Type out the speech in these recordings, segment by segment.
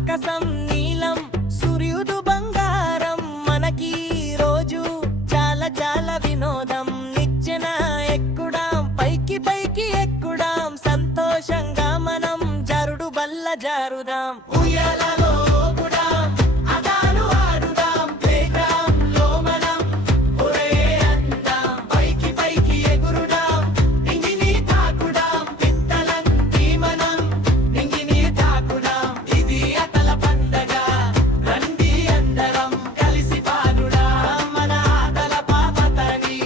ఆకాశం నీలం సూర్యుడు బంగారం మనకి రోజు చాలా చాలా వినోదం నిచ్చెన ఎక్కుడాం పైకి పైకి ఎక్కుడాం సంతోషంగా మనం జారుడు బల్ల జారుదాం ఉయ్యాలలో ఊగుదాం, ఆటలు ఆడుదాం, ప్లేగ్రౌండ్లో మనం ఒరే అందాం. పైకి పైకి ఎగురుదాం, నింగిని తాకుదాం, పిట్టలంటి మనం నింగిని తాకుదాం. ఇది ఆటల పండగ, రండి అందరం కలిసి పాడుదాం మన ఆటల పాపతని.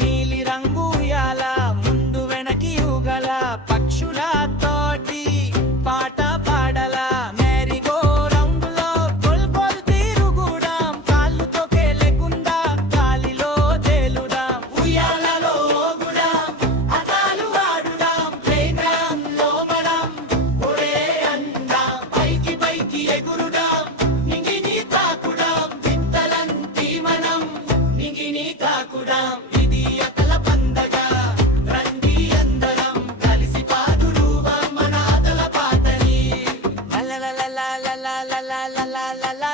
నీలి రంగు ఉయ్యాల ముందు వెనకి ఊగల పక్షుల తోటి పాట పాడల మేరీగో రౌండ్లో గోల్ గోల్ తిరుగుదాం కాళ్ళుతో కేలకుండా గాలిలో తేలుదాం ఉయ్యాలలో ఊగుదాం, ఆటలు ఆడుదాం, ప్లేగ్రౌండ్లో మనం ఒరే అందాం. పైకి పైకి ఎగురుదాం, నింగిని తాకుదాం, పిట్టలంటి మనం నింగిని తాకుదాం. ఇది ఆటల పండగ, రండి అందరం కలిసి పాడుదాం మన ఆటల పాటని. లా లా లా లా లా లా లా లా లా లా లా లా.